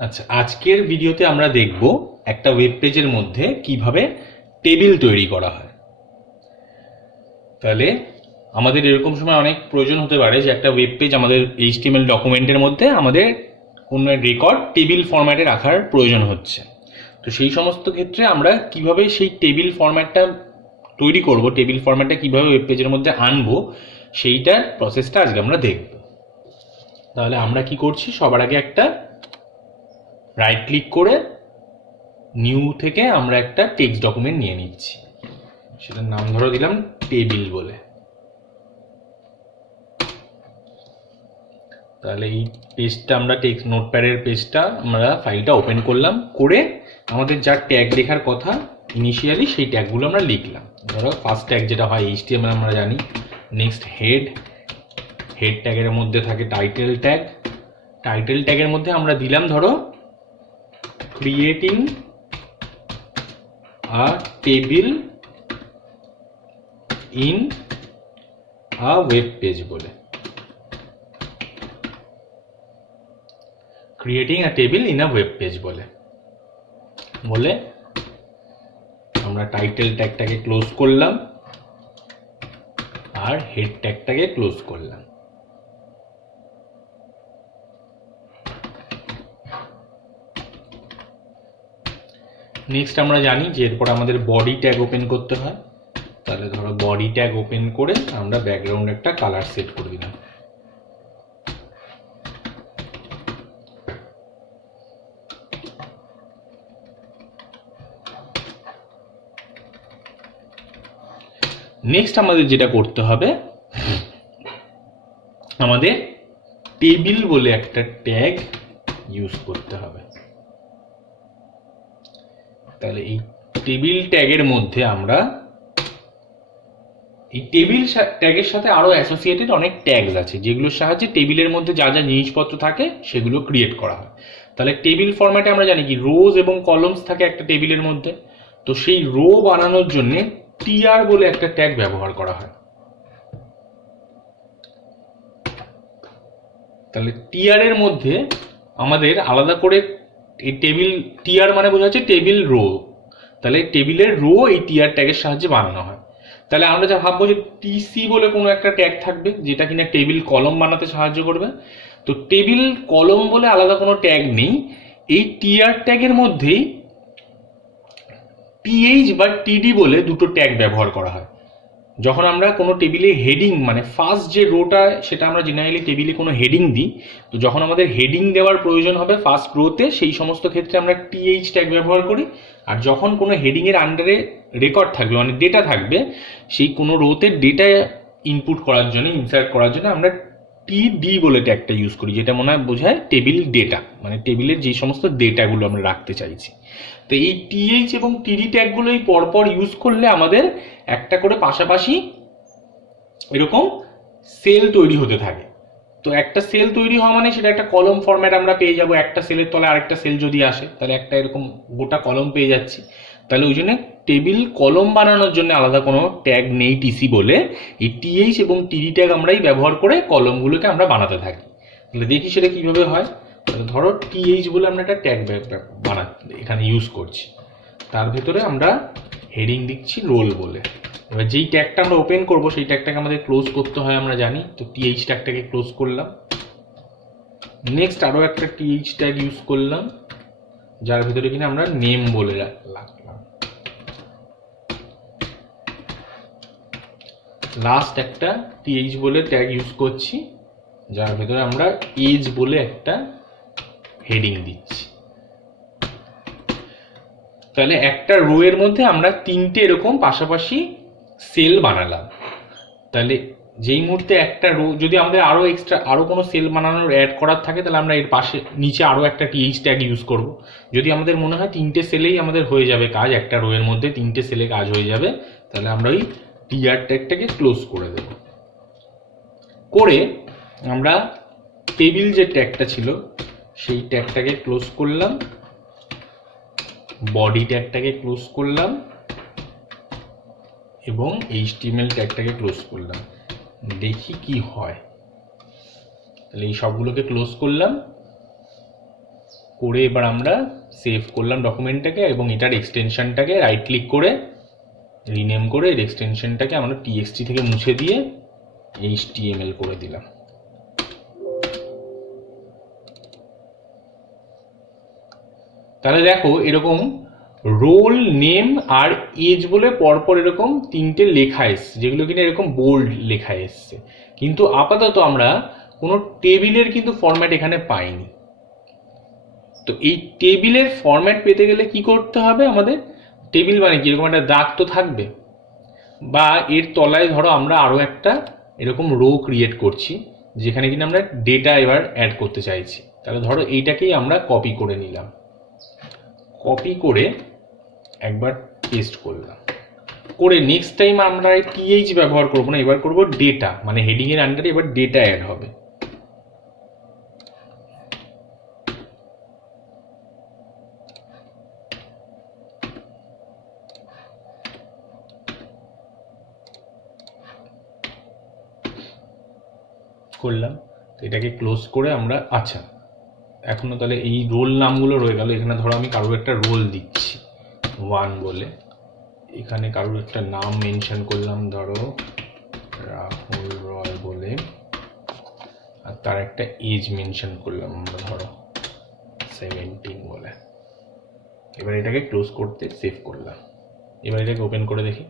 আচ্ছা, আজকের ভিডিওতে আমরা দেখব একটা ওয়েব পেজের মধ্যে কিভাবে টেবিল তৈরি করা হয়। তাহলে আমাদের এরকম সময় অনেক প্রয়োজন হতে পারে যে একটা ওয়েব পেজ আমাদের এইচটিএমএল ডকুমেন্টের মধ্যে আমাদের কোনো রেকর্ড টেবিল ফরম্যাটে রাখার প্রয়োজন হচ্ছে। তো সেই সমস্ত ক্ষেত্রে আমরা কিভাবে সেই টেবিল ফরম্যাটটা তৈরি করব, টেবিল ফরম্যাটটা কিভাবে ওয়েব পেজের মধ্যে আনবো, সেইটার প্রসেসটা আজকে আমরা দেখব। তাহলে আমরা কি করছি, সবার আগে একটা রাইট ক্লিক করে নিউ থেকে আমরা একটা টেক্সট ডকুমেন্ট নিয়ে নিচ্ছি, সেটার নাম ধরো দিলাম টেবিল বলে। তাহলে এই পেজটা আমরা টেক্সট নোটপ্যাডের পেজটা আমরা ফাইলটা ওপেন করলাম, করে আমাদের যা ট্যাগ লেখার কথা ইনিশিয়ালি সেই ট্যাগগুলো আমরা লিখলাম। ধরো ফার্স্ট ট্যাগ যেটা হয় এইচটিএমএল আমরা জানি, নেক্সট হেড ট্যাগের মধ্যে থাকে টাইটেল ট্যাগের মধ্যে আমরা দিলাম ধরো creating a table in a web page বলে, creating a table in a web page বলে আমরা টাইটেল ট্যাগটাকে ক্লোজ করলাম আর হেড ট্যাগটাকে ক্লোজ করলাম। নেক্সট আমরা জানি যে এরপর আমাদের বডি ট্যাগ ওপেন করতে হয়। তাহলে ধরো বডি ট্যাগ ওপেন করে আমরা ব্যাকগ্রাউন্ড একটা কালার সেট করে দিলাম। নেক্সট আমাদের যেটা করতে হবে, আমাদের টেবিল বলে একটা ট্যাগ ইউজ করতে হবে। তাহলে এই টেবিল ট্যাগের মধ্যে আমরা এই টেবিল ট্যাগের সাথে আরো অ্যাসোসিয়েটেড অনেক ট্যাগস আছে, যেগুলোর সাহায্যে টেবিলের মধ্যে যা যা জিনিসপত্র থাকে সেগুলো ক্রিয়েট করা হয়। তাহলে টেবিল ফরম্যাটে আমরা জানি কি রোজ এবং কলমস থাকে একটা টেবিলের মধ্যে। তো সেই রো বানানোর জন্য টিআর বলে একটা ট্যাগ ব্যবহার করা হয়। তাহলে টিআর এর মধ্যে আমাদের আলাদা করে এই টেবিল, টিআর মানে বোঝা যাচ্ছে টেবিল রো, তাহলে টেবিলের রো এই টিআর ট্যাগের সাহায্যে বানানো হয়। তাহলে আমরা যা ভাববো যে টিসি বলে কোনো একটা ট্যাগ থাকবে যেটা কিনা টেবিল কলম বানাতে সাহায্য করবে। তো টেবিল কলম বলে আলাদা কোনো ট্যাগ নেই, এই টিআর ট্যাগের মধ্যেই টিএইচ বা টিডি বলে দুটো ট্যাগ ব্যবহার করা হয়। যখন আমরা কোনো টেবিলে হেডিং মানে ফার্স্ট যে রোটা সেটা আমরা জেনারেলি টেবিলে কোনো হেডিং দিই, তো যখন আমাদের হেডিং দেওয়ার প্রয়োজন হবে ফার্স্ট রোতে সেই সমস্ত ক্ষেত্রে আমরা টিএইচ ট্যাগ ব্যবহার করি। আর যখন কোনো হেডিংয়ের আন্ডারে রেকর্ড থাকবে মানে ডেটা থাকবে, সেই কোনো রোতে ডেটা ইনপুট করার জন্য, ইনসার্ট করার জন্য আমরা টিডি বলে ট্যাগটা ইউজ করি, যেটা মনে হয় বোঝায় টেবিল ডেটা, মানে টেবিলের যে সমস্ত ডেটাগুলো আমরা রাখতে চাইছি। তো এই টিএইচ এবং টিডি ট্যাগগুলো এই পরপর ইউজ করলে আমাদের একটা করে পাশাপাশি এরকম সেল তৈরি হতে থাকে। তো একটা সেল তৈরি হওয়া মানে সেটা একটা কলম ফরম্যাট আমরা পেয়ে যাব, একটা সেলের তলায় আরেকটা সেল যদি আসে তাহলে একটা এরকম গোটা কলম পেয়ে যাচ্ছি। তাহলে ওই জন্য টেবিল কলম বানানোর জন্য আলাদা কোনো ট্যাগ নেই টিসি বলে, এই টিএইচ এবং টিডি ট্যাগ আমরাই ব্যবহার করে কলমগুলোকে আমরা বানাতে থাকি। তাহলে দেখি সেটা কিভাবে হয়। তাহলে ধরো টিএইচ বলে আমরা একটা ট্যাগ এখানে ইউজ করছি, তার ভেতরে আমরা হেডিং দিচ্ছি রোল বলে। এবার যেই ট্যাগটা আমরা ওপেন করবো সেই ট্যাগটাকে আমাদের ক্লোজ করতে হয় আমরা জানি, তো টিএইচ ট্যাগটাকে ক্লোজ করলাম। নেক্সট আরো একটা টিএইচ ট্যাগ ইউজ করলাম যার ভিতরে কিনা আমরা নেম বলে রাখলাম। লাস্ট একটা টিএইচ বলে ট্যাগ ইউজ করছি যার ভেতরে আমরা এজ বলে একটা হেডিং দিচ্ছি। তাহলে একটা রো এর মধ্যে আমরা তিনটে এরকম পাশাপাশি সেল বানালাম। তাহলে যেই মুহূর্তে একটা রো যদি আমাদের আরো এক্সট্রা আরো কোনো সেল বানানোর অ্যাড করার থাকে তাহলে আমরা এর পাশে নিচে আরো একটা টিএইচ ট্যাগ ইউজ করব। যদি আমাদের মনে হয় তিনটে সেলেই আমাদের হয়ে যাবে কাজ, একটা রো এর মধ্যে তিনটে সেলে কাজ হয়ে যাবে, তাহলে আমরা ওই টিআর ট্যাগটাকে ক্লোজ করে দেব। করে আমরা টেবিল যে ট্যাগটা ছিল সেই ট্যাগটাকে ক্লোজ করলাম, বডি ট্যাগটাকে ক্লোজ করলাম এবং এইচটিএমএল ট্যাগটাকে ক্লোজ করলাম। দেখি কি হয়। তাহলে এই সবগুলোকে ক্লোজ করলাম, করে এবার আমরা সেভ করলাম ডকুমেন্টটাকে এবং এটার এক্সটেনশনটাকে রাইট ক্লিক করে রিনেম করে এর এক্সটেনশনটাকে আমরা txt থেকে মুছে দিয়ে html করে দিলাম। তাহলে দেখো এরকম রোল নেম আর এজ বলে পরপর এরকম তিনটে লেখা এসছে, যেগুলো কিনা এরকম বোল্ড লেখা এসছে, কিন্তু আপাতত আমরা কোনো টেবিলের কিন্তু ফরম্যাট এখানে পাইনি। তো এই টেবিলের ফরম্যাট পেতে গেলে কি করতে হবে আমাদের? টেবিল মানে কি, এরকম একটা দাগ তো থাকবে, বা এর তলায় ধরো আমরা আরো একটা এরকম রো ক্রিয়েট করছি যেখানে কিনা আমরা ডেটা এবার অ্যাড করতে চাইছি। তাহলে ধরো এইটাকেই আমরা কপি করে নিলাম, কপি করে একবার পেস্ট করলাম, করে নেক্সট টাইম আমরা টিএইচ ব্যবহার করবো না, এবার করবো ডেটা, মানে হেডিং এর আন্ডারে এবার ডেটা অ্যাড হবে। করলাম, তো এটাকে ক্লোজ করে আমরা, আচ্ছা এখনো তাহলে এই রোল নামগুলো রয়ে গেল। এখানে ধরো আমি কারোর একটা রোল দিচ্ছি 1 বলে, এখানে কারোর একটা নাম মেনশন করলাম ধরো রাহুল রয় বলে, আর তার একটা এজ মেনশন করলাম আমরা ধরো 17 বলে। এবার এটাকে ক্লোজ করতে সেভ করলাম, এবার এটাকে ওপেন করে দেখি।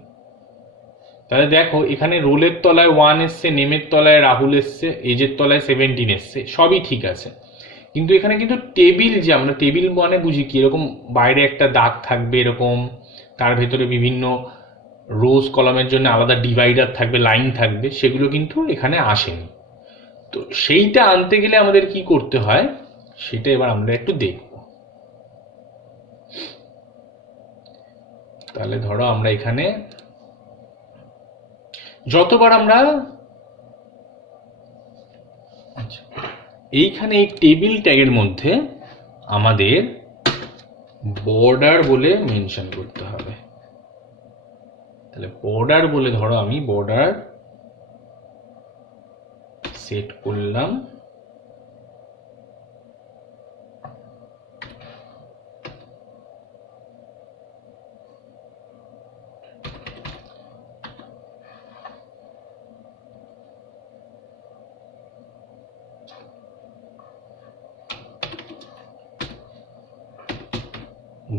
তাহলে দেখো এখানে রোলের তলায় 1 এসছে, নেমের তলায় রাহুল এসছে, এজের তলায় 17 এসছে, সবই ঠিক আছে। কিন্তু এখানে কিন্তু টেবিল, যে আমরা টেবিল মানে বুঝি কি, এরকম বাইরে একটা দাগ থাকবে এরকম, তার ভেতরে বিভিন্ন রোজ কলামের জন্য আলাদা ডিভাইডার থাকবে, লাইন থাকবে, সেগুলো কিন্তু এখানে আসেনি। তো সেইটা আনতে গেলে আমাদের কি করতে হয় সেটা এবার আমরা একটু দেখব। তাহলে ধরো আমরা এখানে যতবার আমরা, আচ্ছা এইখানে এই টেবিল ট্যাগের মধ্যে আমাদের বর্ডার বলে মেনশন করতে হবে। তাহলে বর্ডার বলে ধরো আমি বর্ডার সেট করলাম,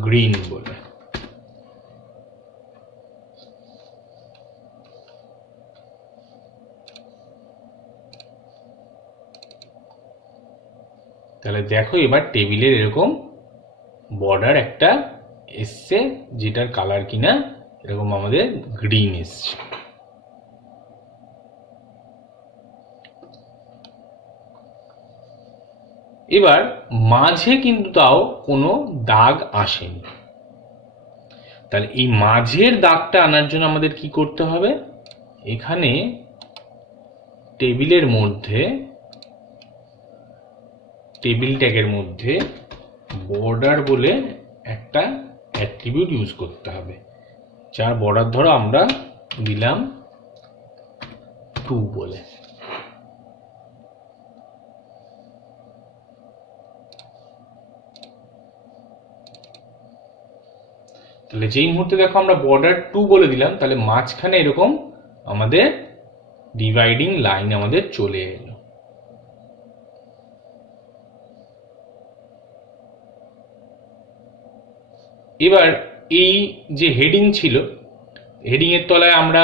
গ্রিন বলে। তাহলে দেখো এবার টেবিলের এরকম বর্ডার একটা এসছে, যেটার কালার কিনা এরকম আমাদের গ্রিন এসছে। এবার মাঝে কিন্তু তাও কোনো দাগ আসেনি। তাহলে এই মাঝের দাগটা আনার জন্য আমাদের কি করতে হবে? এখানে টেবিলের মধ্যে, টেবিল ট্যাগের মধ্যে বর্ডার বলে একটা অ্যাট্রিবিউট ইউজ করতে হবে, যার বর্ডার ধরো আমরা দিলাম 2 বলে। তাহলে যেই মুহূর্তে দেখো আমরা বর্ডার 2 বলে দিলাম, তাহলে মাঝখানে এরকম আমাদের ডিভাইডিং লাইন আমাদের চলে এলো। এবার এই যে হেডিং ছিল, হেডিং এর তলায় আমরা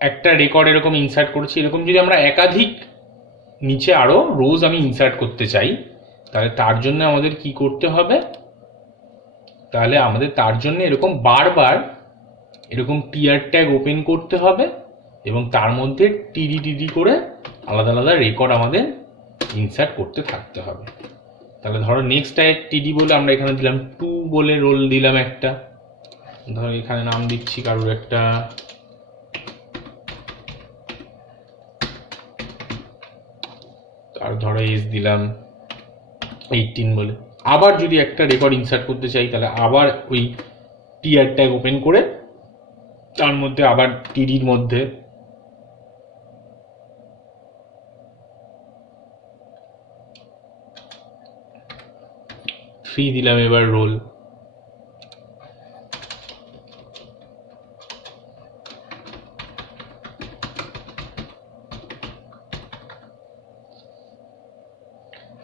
একটা রেকর্ড এরকম ইনসার্ট করেছি। এরকম যদি আমরা একাধিক নিচে আরো রোজ আমি ইনসার্ট করতে চাই, তাহলে তার জন্য আমাদের কি করতে হবে? তাহলে আমাদের তার জন্য এরকম বারবার এরকম টিয়ার ট্যাগ ওপেন করতে হবে এবং তার মধ্যে টিডি করে আলাদা আলাদা রেকর্ড আমাদের ইনসার্ট করতে থাকতে হবে। তাহলে ধরো নেক্সট টিডি বলে আমরা এখানে দিলাম 2 বলে রোল দিলাম একটা, ধরো এখানে নাম দিচ্ছি কারোর একটা, আর ধরো এজ দিলাম 18 বলে। আবার যদি একটা রেকর্ড ইনসার্ট করতে চাই, তাহলে আবার ওই টিয়ার ট্যাগ ওপেন করে তার মধ্যে আবার টিডির মধ্যে ফ্রি দিলাম, এবার রোল।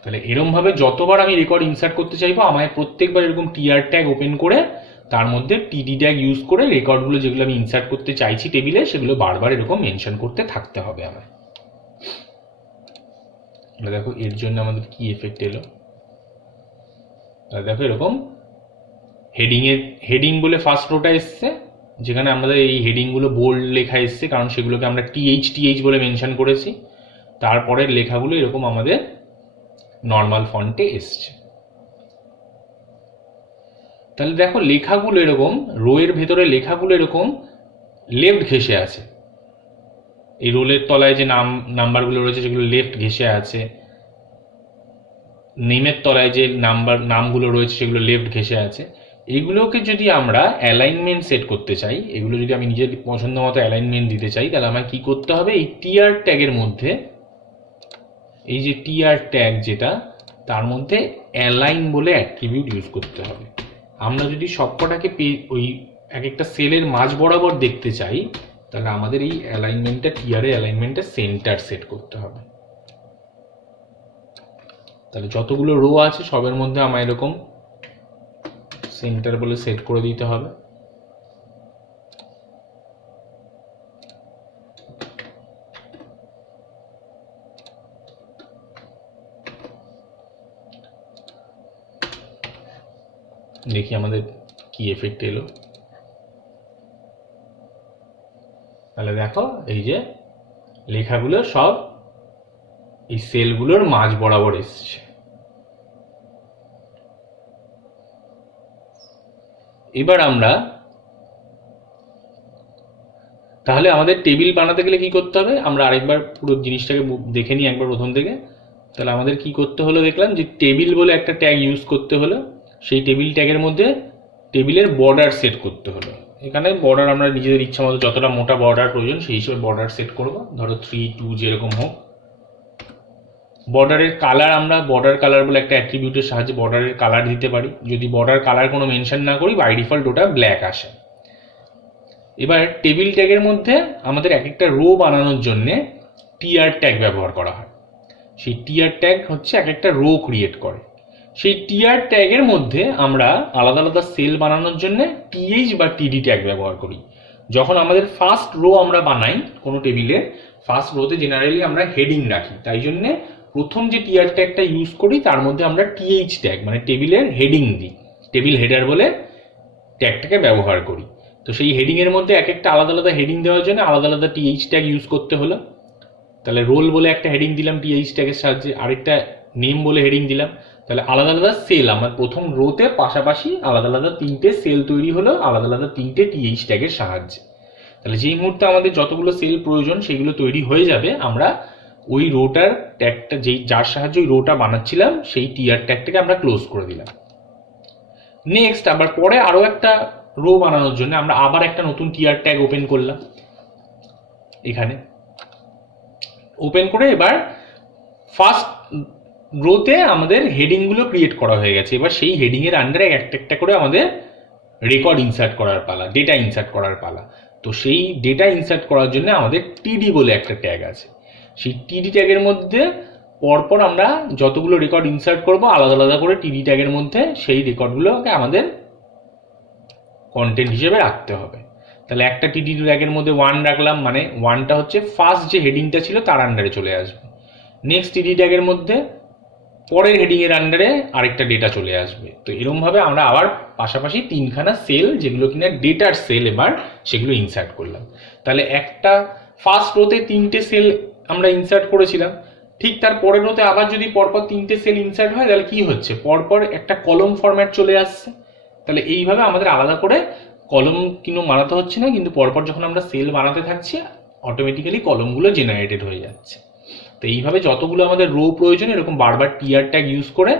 তাহলে এরকম ভাবে যতবার আমি রেকর্ড ইনসার্ট করতে চাইবো আমায় প্রত্যেকবার এরকম টিআর ট্যাগ ওপেন করে তার মধ্যে টিডি ট্যাগ ইউজ করে রেকর্ডগুলো যেগুলো আমি ইনসার্ট করতে চাইছি টেবিলে সেগুলো বারবার এরকম মেনশন করতে থাকতে হবে আমার। দেখো এর জন্য আমাদের কি এফেক্ট এলো, দেখো এরকম হেডিং বলে ফার্স্ট রোটা এসছে, যেখানে আমাদের এই হেডিংগুলো বোল্ড লেখা এসছে কারণ সেগুলোকে আমরা টিএইচ বলে মেনশন করেছি। তারপরের লেখাগুলো এরকম আমাদের নর্মাল ফন্টে এসছে। তাহলে দেখো লেখাগুলো এরকম রোয়ের ভেতরে লেখাগুলো এরকম লেফট ঘেঁষে আছে, এই রোলের তলায় যে নাম্বারগুলো রয়েছে সেগুলো লেফট ঘেঁষে আছে, নেমের তলায় যে নামগুলো রয়েছে সেগুলো লেফট ঘেঁষে আছে। এগুলোকে যদি আমরা অ্যালাইনমেন্ট সেট করতে চাই, এগুলো যদি আমি নিজের পছন্দ মতো অ্যালাইনমেন্ট দিতে চাই, তাহলে আমায় কি করতে হবে, এই টিআর ট্যাগের মধ্যে এই যে টিআর ট্যাগ যেটা তার মধ্যে অ্যালাইন বলে অ্যাট্রিবিউট ইউজ করতে হবে। আমরা যদি সবকটাকে ওই এক একটা সেলের মাঝ বরাবর দেখতে চাই তাহলে আমাদের এই অ্যালাইনমেন্টটা টিআরের অ্যালাইনমেন্টটা সেন্টার সেট করতে হবে। তাহলে যতগুলো রো আছে সবের মধ্যে আমার এরকম সেন্টার বলে সেট করে দিতে হবে। দেখি আমাদের কি এফেক্ট এলো। তাহলে দেখো এই যে লেখাগুলো সব এই সেলগুলোর মাঝ বরাবর এসছে। এবার আমরা তাহলে আমাদের টেবিল বানাতে গেলে কি করতে হবে, আমরা আরেকবার পুরো জিনিসটাকে দেখে নিই একবার প্রথম থেকে। তাহলে আমাদের কি করতে হলো, দেখলাম যে টেবিল বলে একটা ট্যাগ ইউজ করতে হলো, সেই টেবিল ট্যাগের মধ্যে টেবিলের বর্ডার সেট করতে হলো। এখানে বর্ডার আমরা নিজেদের ইচ্ছা মতো যতটা মোটা বর্ডার প্রয়োজন সেই হিসেবে বর্ডার সেট করব, ধরো 3, 2 যেরকম হোক। বর্ডারের কালার আমরা বর্ডার কালার বলে একটা অ্যাট্রিবিউটের সাহায্যে বর্ডারের কালার দিতে পারি। যদি বর্ডার কালার কোনো মেনশন না করি বাই ডিফল্ট ওটা ব্ল্যাক আসে। এবার টেবিল ট্যাগের মধ্যে আমাদের এক একটা রো বানানোর জন্যে টিআর ট্যাগ ব্যবহার করা হয়। সেই টিআর ট্যাগ হচ্ছে এক একটা রো ক্রিয়েট করে। সেই টিআর ট্যাগের মধ্যে আমরা আলাদা আলাদা সেল বানানোর জন্য টিএইচ বা টিডি ট্যাগ ব্যবহার করি। যখন আমাদের ফার্স্ট রো আমরা বানাই কোনো টেবিলের, ফার্স্ট রোতে জেনারেলি আমরা হেডিং রাখি, তাই জন্যে প্রথম যে টিআর ট্যাগটা ইউজ করি তার মধ্যে আমরা টিএইচ ট্যাগ মানে টেবিলের হেডিং দিই, টেবিল হেডার বলে ট্যাগটাকে ব্যবহার করি। তো সেই হেডিংয়ের মধ্যে এক একটা আলাদা আলাদা হেডিং দেওয়ার জন্য আলাদা আলাদা টিএইচ ট্যাগ ইউজ করতে হলো। তাহলে রোল বলে একটা হেডিং দিলাম টিএইচ ট্যাগের সাহায্যে, আরেকটা নেম বলে হেডিং দিলাম। তাহলে আলাদা আলাদা সেল আমার প্রথম রোতে পাশাপাশি আলাদা আলাদা 3টে সেল তৈরি হলো আলাদা আলাদা 3টে টিএইচ ট্যাগের সাহায্যে। তাহলে যেই মুহূর্তে আমাদের যতগুলো সেল প্রয়োজন সেগুলো তৈরি হয়ে যাবে, আমরা ওই রোটার ট্যাগটা যার সাহায্যে ওই রোটা বানাচ্ছিলাম সেই টিআর ট্যাগটাকে আমরা ক্লোজ করে দিলাম। নেক্সট আবার পরে আরো একটা রো বানানোর জন্য আমরা আবার একটা নতুন টিআর ট্যাগ ওপেন করলাম। এখানে ওপেন করে এবার ফার্স্ট রোতে আমাদের হেডিংগুলো ক্রিয়েট করা হয়ে গেছে। এবার সেই হেডিংয়ের আন্ডারে একটা একটা করে আমাদের রেকর্ড ইনসার্ট করার পালা, ডেটা ইনসার্ট করার পালা। তো সেই ডেটা ইনসার্ট করার জন্য আমাদের টিডি বলে একটা ট্যাগ আছে। সেই টিডি ট্যাগের মধ্যে পরপর আমরা যতগুলো রেকর্ড ইনসার্ট করব আলাদা আলাদা করে টিডি ট্যাগের মধ্যে সেই রেকর্ডগুলোকে আমাদের কন্টেন্ট হিসেবে রাখতে হবে। তাহলে একটা টিডি ট্যাগের মধ্যে 1 রাখলাম, মানে 1টা হচ্ছে ফার্স্ট যে হেডিংটা ছিল তার আন্ডারে চলে আসবে। নেক্সট টিডি ট্যাগের মধ্যে পরের হেডিংয়ের আন্ডারে আরেকটা ডেটা চলে আসবে। তো এরকমভাবে আমরা আবার পাশাপাশি 3খানা সেল যেগুলো কিনা ডেটার সেল এবার সেগুলো ইনসার্ট করলাম। তাহলে একটা ফার্স্ট রোতে 3টে সেল আমরা ইনসার্ট করেছিলাম, ঠিক তার পরের রোতে আবার যদি পরপর 3টে সেল ইনসার্ট হয় তাহলে কি হচ্ছে, পরপর একটা কলম ফরম্যাট চলে আসছে। তাহলে এইভাবে আমাদের আলাদা করে কলম কিন্তু বানাতে হচ্ছে না, কিন্তু পরপর যখন আমরা সেল বানাতে থাকছি অটোমেটিক্যালি কলমগুলো জেনারেটেড হয়ে যাচ্ছে। তো এইভাবে যতগুলো আমাদের রো প্রয়োজন এরকম বারবার টিআর ট্যাগ ইউজ করে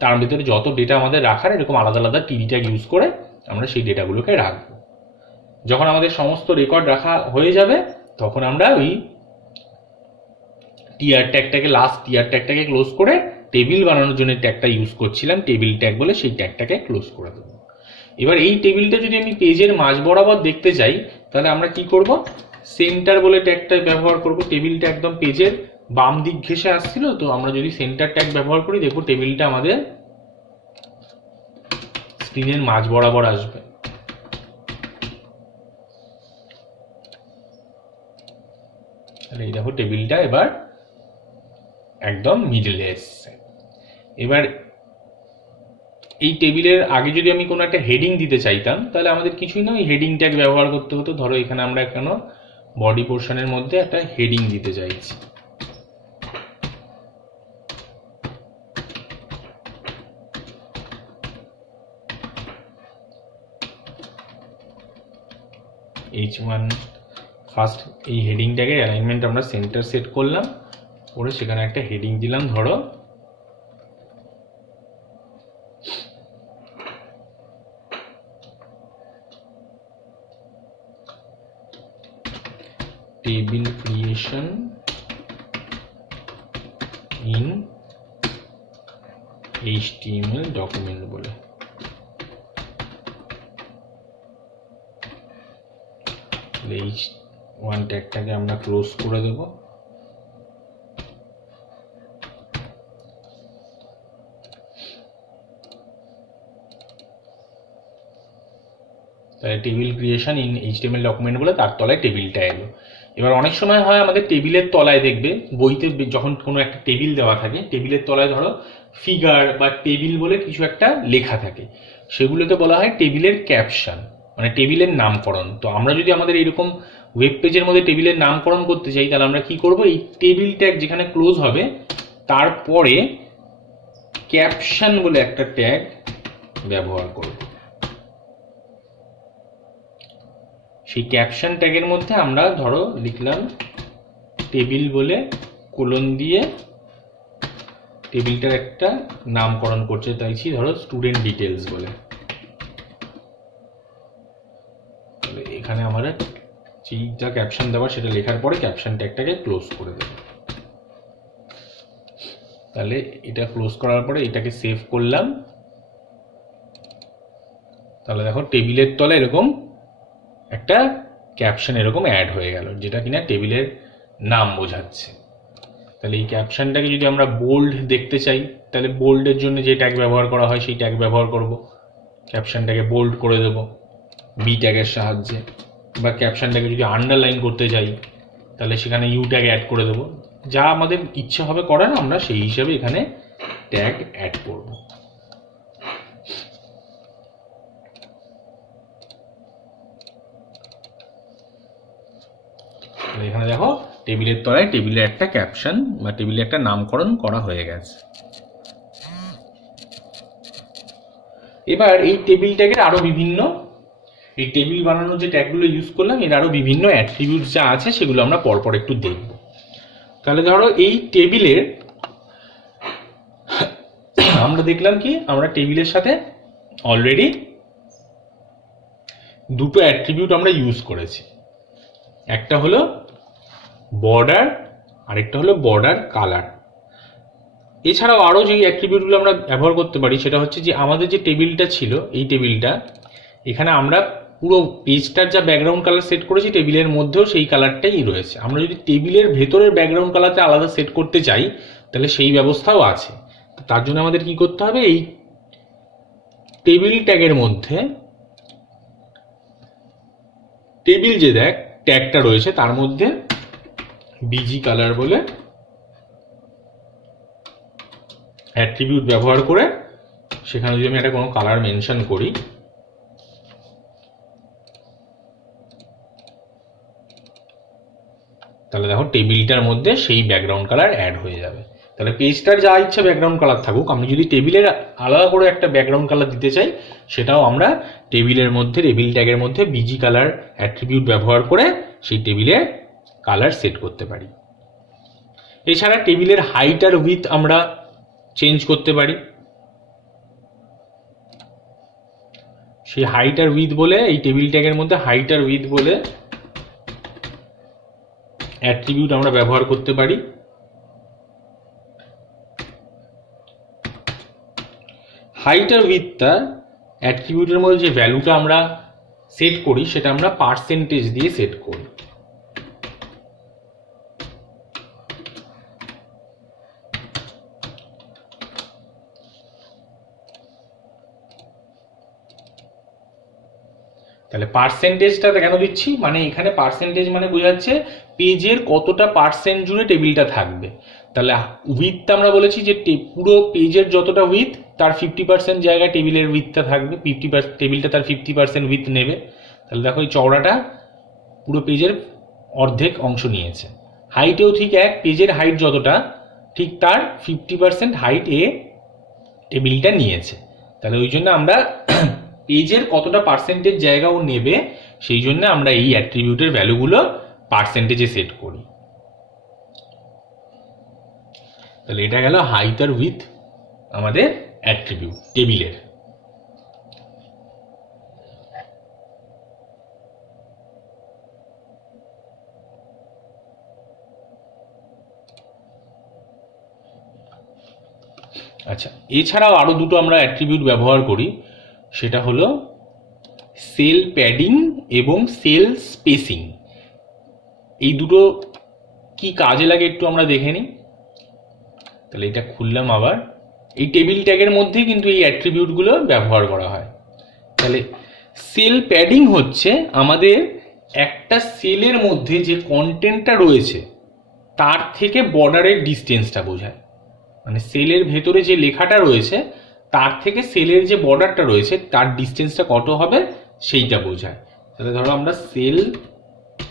তার ভিতরে যত ডেটা আমাদের রাখার এরকম আলাদা আলাদা টিডি ট্যাগ ইউজ করে আমরা সেই ডেটাগুলোকে রাখবো। যখন আমাদের সমস্ত রেকর্ড রাখা হয়ে যাবে তখন আমরা ওই টিআর ট্যাগটাকে লাস্ট টিআর ট্যাগটাকে ক্লোজ করে টেবিল বানানোর জন্য ট্যাগটা ইউজ করছিলাম টেবিল ট্যাগ বলে, সেই ট্যাগটাকে ক্লোজ করে দেবো। এবার এই টেবিলটা যদি আমি পেজের মাঝ বরাবর দেখতে চাই তাহলে আমরা কি করব, সেন্টার বলে ট্যাগটা ব্যবহার করব। টেবিলটা একদম পেজের বাম দিক ঘেঁষে আসছিল, তো আমরা যদি সেন্টার ট্যাগ ব্যবহার করি দেখো টেবিলটা আমাদের স্ক্রিনের মাঝ বরাবর আসবে। এই দেখো টেবিলটা এবার একদম মিডলে এসছে। এবার এই টেবিলের আগে যদি আমি কোনো একটা হেডিং দিতে চাইতাম তাহলে আমাদের কিছুই না, ওই হেডিং ট্যাগ ব্যবহার করতে হতো। ধরো এখানে আমরা কেন বডি পোর্শনের মধ্যে একটা হেডিং দিতে চাইছি, H1 ফার্স্ট এই হেডিং ট্যাগের অ্যালাইনমেন্ট আমরা সেন্টার সেট করলাম, করে সেখানে একটা হেডিং দিলাম, ধরো table creation in HTML document বলে। H1 ট্যাগটাকে আমরা ক্লোজ করে দেব। তাহলে table creation in HTML document বলে তার তলায় টেবিলটা এলো। এবার অনেক সময় হয় আমাদের টেবিলের তলায় দেখবে বইতে যখন কোনো একটা টেবিল দেওয়া থাকে, টেবিলের তলায় ধরো ফিগার বা টেবিল বলে কিছু একটা লেখা থাকে, সেগুলোকে বলা হয় টেবিলের ক্যাপশন, মানে টেবিলের নামকরণ। তো আমরা যদি আমাদের এরকম ওয়েব পেজের মধ্যে টেবিলের নামকরণ করতে চাই তাহলে আমরা কি করব, এই টেবিল ট্যাগ যেখানে ক্লোজ হবে তারপরে ক্যাপশন বলে একটা ট্যাগ ব্যবহার করব। সেই ক্যাপশন ট্যাগের মধ্যে আমরা ধরো লিখলাম টেবিল বলে কোলন দিয়ে টেবিলটার একটা নামকরণ করতে চাইছি, ধরো স্টুডেন্ট ডিটেলস বলে। এখানে আমরা যেটা ক্যাপশন দেওয়া সেটা লেখার পরে ক্যাপশন ট্যাগটাকে ক্লোজ করে দেব। তাহলে এটা ক্লোজ করার পরে এটাকে সেভ করলাম। তাহলে দেখো টেবিলের তলায় এরকম একটা ক্যাপশন এরকম অ্যাড হয়ে গেল, যেটা কিনা টেবিলের নাম বোঝাচ্ছে। তাহলে এই ক্যাপশনটাকে যদি আমরা বোল্ড দেখতে চাই তাহলে বোল্ডের জন্য যে ট্যাগ ব্যবহার করা হয় সেই ট্যাগ ব্যবহার করব। ক্যাপশনটাকে বোল্ড করে দেব বি ট্যাগের সাহায্যে। বা ক্যাপশনটাকে যদি আন্ডারলাইন করতে চাই তাহলে সেখানে ইউ ট্যাগ অ্যাড করে দেব। যা আমাদের ইচ্ছা হবে করার আমরা সেই হিসাবে এখানে ট্যাগ অ্যাড করব। এখানে দেখো টেবিলের তলায় টেবিলের একটা ক্যাপশন বা টেবিলের একটা নামকরণ করা হয়ে গেছে। এবার এই টেবিল ট্যাগের আরো বিভিন্ন, এই টেবিল বানানোর যে ট্যাগগুলো ইউজ করলাম এর আরো বিভিন্ন অ্যাট্রিবিউটস যা আছে সেগুলো আমরা পরপর একটু দেখব। তাহলে ধরো এই টেবিলের আমরা দেখলাম কি, আমরা টেবিলের সাথে অলরেডি দুটো অ্যাট্রিবিউট আমরা ইউজ করেছি। একটা হলো বর্ডার, আরেকটা হলো বর্ডার কালার। এছাড়াও আরও যে অ্যাট্রিবিউটগুলো আমরা ব্যবহার করতে পারি সেটা হচ্ছে যে আমাদের যে টেবিলটা ছিল এই টেবিলটা, এখানে আমরা পুরো পেজটার যা ব্যাকগ্রাউন্ড কালার সেট করেছি টেবিলের মধ্যেও সেই কালারটাই রয়েছে। আমরা যদি টেবিলের ভেতরের ব্যাকগ্রাউন্ড কালারটা আলাদা সেট করতে চাই তাহলে সেই ব্যবস্থাও আছে। তার জন্য আমাদের কি করতে হবে, এই টেবিল ট্যাগের মধ্যে টেবিল যে ট্যাগটা রয়েছে তার মধ্যে বিজি কালার বলে অ্যাট্রিবিউট ব্যবহার করে সেখানে যদি আমি একটা কোনো কালার মেনশন করি তাহলে দেখো টেবিলটার মধ্যে সেই ব্যাকগ্রাউন্ড কালার অ্যাড হয়ে যাবে। তাহলে পেজটার যা ইচ্ছা ব্যাকগ্রাউন্ড কালার থাকুক, আমি যদি টেবিলের আলাদা করে একটা ব্যাকগ্রাউন্ড কালার দিতে চাই সেটাও আমরা টেবিলের মধ্যে টেবিল ট্যাগের মধ্যে বিজি কালার অ্যাট্রিবিউট ব্যবহার করে সেই টেবিলের কালার সেট করতে পারি। এছাড়া টেবিলের হাইট আর উইথ আমরা চেঞ্জ করতে পারি। সেই হাইট আর উইথ বলে এই টেবিল ট্যাগের মধ্যে হাইট আর উইথ বলে অ্যাট্রিবিউট আমরা ব্যবহার করতে পারি। হাইট আর উইথটা অ্যাট্রিবিউটের মধ্যে যে ভ্যালুটা আমরা সেট করি সেটা আমরা পার্সেন্টেজ দিয়ে সেট করি। তাহলে পার্সেন্টেজটা কেন দিচ্ছি, মানে এখানে পার্সেন্টেজ মানে বোঝাচ্ছে পেজের কতটা পার্সেন্ট জুড়ে টেবিলটা থাকবে। তাহলে উইথটা আমরা বলেছি যে পুরো পেজের যতটা উইথ তার 50% জায়গায় টেবিলের উইথটা থাকবে, 50% টেবিলটা তার 50% উইথ নেবে। তাহলে দেখো এই চওড়াটা পুরো পেজের অর্ধেক অংশ নিয়েছে। হাইটেও ঠিক এক, পেজের হাইট যতটা ঠিক তার 50% হাইট এ টেবিলটা নিয়েছে। তাহলে ওই জন্য আমরা পেজের কতটা পার্সেন্টেজ জায়গা ও নেবে সেই জন্য আমরা এই অ্যাট্রিবিউটের ভ্যালুগুলো পার্সেন্টেজে সেট করি। তাহলে এটা গেল হাইট আর উইথ আমাদের অ্যাট্রিবিউট টেবিলের। আচ্ছা, এছাড়াও আরো দুটো আমরা অ্যাট্রিবিউট ব্যবহার করি, সেটা হলো সেল প্যাডিং এবং সেল স্পেসিং। এই দুটো কি কাজে লাগে একটু আমরা দেখে নিই। তাহলে এটা খুললাম আবার, এই টেবিল ট্যাগের মধ্যে কিন্তু এই অ্যাট্রিবিউটগুলো ব্যবহার করা হয়। তাহলে সেল প্যাডিং হচ্ছে আমাদের একটা সেলের মধ্যে যে কন্টেন্টটা রয়েছে তার থেকে বর্ডারের ডিস্টেন্সটা বোঝায়। মানে সেলের ভেতরে যে লেখাটা রয়েছে তার থেকে সেলের যে বর্ডারটা রয়েছে তার ডিস্টেন্সটা কত হবে সেইটা বোঝায়। তাহলে ধরো আমরা সেল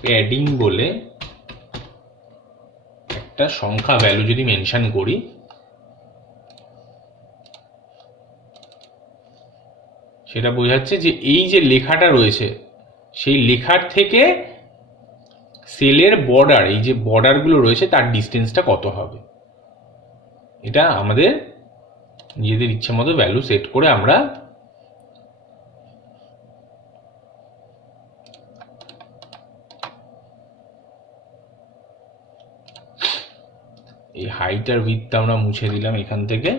প্যাডিং বলে একটা সংখ্যা ভ্যালু যদি মেনশন করি, সেটা বোঝাচ্ছে যে এই যে লেখাটা রয়েছে সেই লেখার থেকে সেলের বর্ডার, এই যে বর্ডারগুলো রয়েছে তার ডিস্টেন্সটা কত হবে। এটা আমাদের নিজেদের ইচ্ছে মতো ভ্যালু সেট করে আমরা এই হাইট আর উইথটা আমরা মুছে দিলাম এখান থেকে।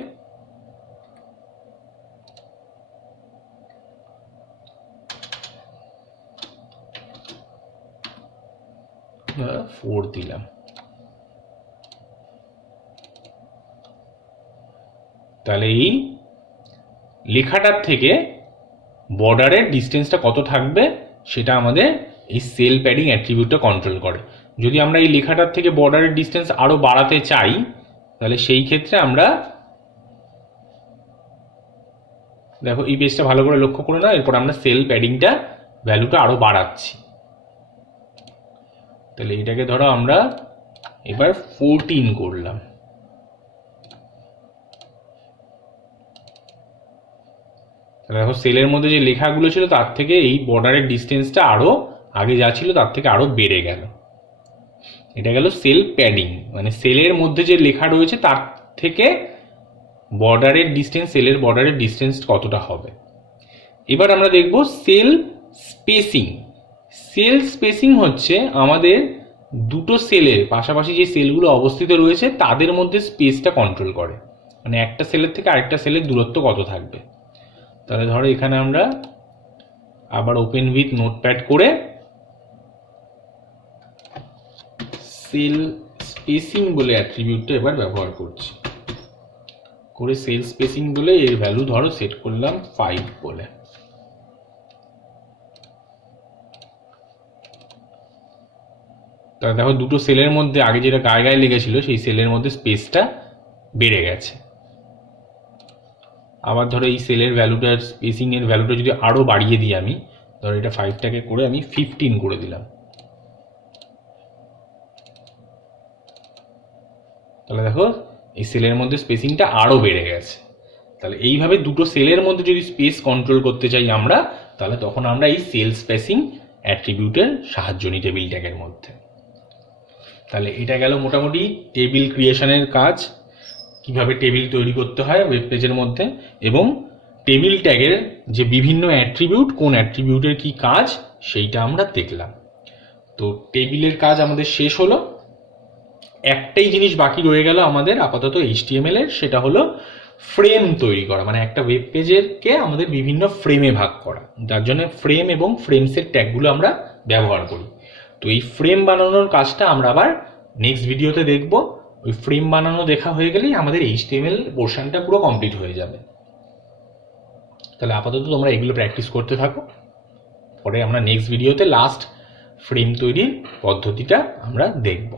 ফোর দিলাম। তাহলে এই লেখাটার থেকে বর্ডারের ডিস্টেন্সটা কত থাকবে সেটা আমাদের এই সেল প্যাডিং অ্যাট্রিবিউটটা কন্ট্রোল করে। যদি আমরা এই লেখাটার থেকে বর্ডারের ডিস্টেন্স আরো বাড়াতে চাই তাহলে সেই ক্ষেত্রে আমরা, দেখো এই পেজটা ভালো করে লক্ষ্য করে নাও, এরপর আমরা সেল প্যাডিংটা ভ্যালুটা আরো বাড়াচ্ছি। তাহলে এটাকে ধরো আমরা এবার 14 করলাম। দেখো সেলের মধ্যে যে লেখাগুলো ছিল তার থেকে এই বর্ডারের ডিস্টেন্সটা আরো আগে যা ছিল তার থেকে আরো বেড়ে গেল। এটা গেল সেল প্যাডিং, মানে সেলের মধ্যে যে লেখা রয়েছে তার থেকে বর্ডারের ডিস্টেন্স, সেলের বর্ডারের ডিস্টেন্স কতটা হবে। এবার আমরা দেখব সেল স্পেসিং। সেল স্পেসিং হচ্ছে আমাদের দুটো সেলের পাশাপাশি যে সেলগুলো অবস্থিত রয়েছে তাদের মধ্যে স্পেসটা কন্ট্রোল করে, মানে একটা সেলের থেকে আরেকটা সেলের দূরত্ব কত থাকবে। তাহলে ধরো এখানে আমরা আবার ওপেন উইথ নোটপ্যাড করে সেল স্পেসিং বলে অ্যাট্রিবিউটটা এবার ব্যবহার করছি। করে সেল স্পেসিং বলে এর ভ্যালু ধরো সেট করলাম 5 বলে। তাহলে দেখো দুটো সেলের মধ্যে আগে যেটা গায়ে গায়ে লেগেছিল সেই সেলের মধ্যে স্পেসটা বেড়ে গেছে। আবার ধরো এই সেলের ভ্যালুটার স্পেসিং এর ভ্যালুটা যদি আরো বাড়িয়ে দিই, আমি ধরো এটা 5টাকে করে আমি 15 করে দিলাম, তাহলে দেখো এই সেলের মধ্যে স্পেসিংটা আরো বেড়ে গেছে। তাহলে এইভাবে দুটো সেলের মধ্যে যদি স্পেস কন্ট্রোল করতে চাই আমরা, তাহলে তখন আমরা এই সেল স্পেসিং অ্যাট্রিবিউটের সাহায্য নিই টেবিল ট্যাগের মধ্যে। তাহলে এটা গেল মোটামুটি টেবিল ক্রিয়েশনের কাজ, কিভাবে টেবিল তৈরি করতে হয় ওয়েব পেজের মধ্যে, এবং টেবিল ট্যাগের যে বিভিন্ন অ্যাট্রিবিউট, কোন অ্যাট্রিবিউটের কি কাজ সেইটা আমরা দেখলাম। তো টেবিলের কাজ আমাদের শেষ হলো। একটাই জিনিস বাকি রয়ে গেল আমাদের আপাতত HTML এর, সেটা হলো ফ্রেম তৈরি করা, মানে একটা ওয়েব পেজেরকে আমাদের বিভিন্ন ফ্রেমে ভাগ করা, যার জন্য ফ্রেম এবং ফ্রেমসের ট্যাগগুলো আমরা ব্যবহার করি। তো এই ফ্রেম বানানোর কাজটা আমরা আবার নেক্সট ভিডিওতে দেখব। ওই ফ্রেম বানানো দেখা হয়ে গেলেই আমাদের HTML পোর্শনটা পুরো কমপ্লিট হয়ে যাবে। তাহলে আপাতত তোমরা এগুলো প্র্যাকটিস করতে থাকো, পরে আমরা নেক্সট ভিডিওতে লাস্ট ফ্রেম তৈরির পদ্ধতিটা আমরা দেখব।